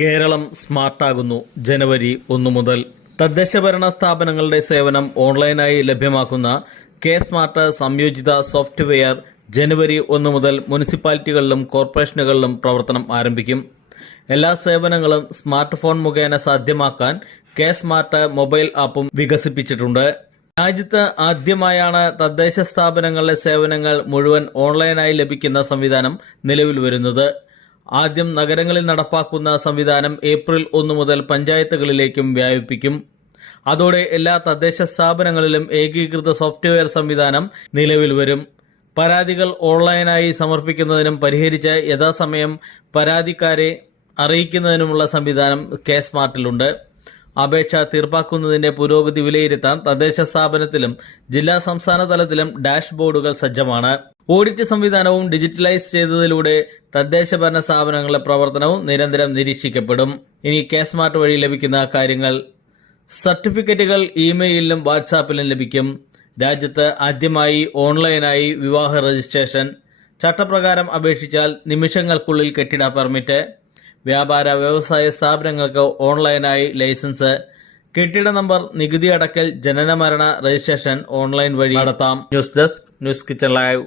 കേരളം സ്മാർട്ടാകുന്നു ജനുവരി ഒന്നു മുതൽ. തദ്ദേശഭരണ സ്ഥാപനങ്ങളുടെ സേവനം ഓൺലൈനായി ലഭ്യമാക്കുന്ന കെ സ്മാർട്ട് സംയോജിത സോഫ്റ്റ്വെയർ ജനുവരി ഒന്നു മുതൽ മുനിസിപ്പാലിറ്റികളിലും കോർപ്പറേഷനുകളിലും പ്രവർത്തനം ആരംഭിക്കും. എല്ലാ സേവനങ്ങളും സ്മാർട്ട് ഫോൺ മുഖേന സാധ്യമാക്കാൻ കെ സ്മാർട്ട് മൊബൈൽ ആപ്പും വികസിപ്പിച്ചിട്ടുണ്ട്. രാജ്യത്ത് ആദ്യമായാണ് തദ്ദേശ സ്ഥാപനങ്ങളിലെ സേവനങ്ങൾ മുഴുവൻ ഓൺലൈനായി ലഭിക്കുന്ന സംവിധാനം നിലവിൽ വരുന്നത്. ആദ്യം നഗരങ്ങളിൽ നടപ്പാക്കുന്ന സംവിധാനം ഏപ്രിൽ ഒന്ന് മുതൽ പഞ്ചായത്തുകളിലേക്കും വ്യാപിപ്പിക്കും. അതോടെ എല്ലാ തദ്ദേശ സ്ഥാപനങ്ങളിലും ഏകീകൃത സോഫ്റ്റ്വെയർ സംവിധാനം നിലവിൽ വരും. പരാതികൾ ഓൺലൈനായി സമർപ്പിക്കുന്നതിനും പരിഹരിച്ച യഥാസമയം പരാതിക്കാരെ അറിയിക്കുന്നതിനുമുള്ള സംവിധാനം കെ സ്മാർട്ടിലുണ്ട്. അപേക്ഷ തീർപ്പാക്കുന്നതിന്റെ പുരോഗതി വിലയിരുത്താൻ തദ്ദേശ സ്ഥാപനത്തിലും ജില്ലാ സംസ്ഥാന തലത്തിലും ഡാഷ്ബോർഡുകൾ സജ്ജമാണ്. ഓഡിറ്റ് സംവിധാനവും ഡിജിറ്റലൈസ് ചെയ്തതിലൂടെ തദ്ദേശ ഭരണ സ്ഥാപനങ്ങളുടെ പ്രവർത്തനവും നിരന്തരം നിരീക്ഷിക്കപ്പെടും. ഇനി കെ സ്മാർട്ട് വഴി ലഭിക്കുന്ന കാര്യങ്ങൾ. സർട്ടിഫിക്കറ്റുകൾ ഇമെയിലിലും വാട്സാപ്പിലും ലഭിക്കും. രാജ്യത്ത് ആദ്യമായി ഓൺലൈനായി വിവാഹ രജിസ്ട്രേഷൻ. ചട്ടപ്രകാരം അപേക്ഷിച്ചാൽ നിമിഷങ്ങൾക്കുള്ളിൽ കെട്ടിട പെർമിറ്റ്. വ്യാപാര വ്യവസായ സ്ഥാപനങ്ങൾക്ക് ഓൺലൈനായി ലൈസൻസ്. കെട്ടിട നമ്പർ നികുതി അടക്കൽ ജനന മരണ രജിസ്ട്രേഷൻ ഓൺലൈൻ വഴി നടത്താം. News desk news kitchen live.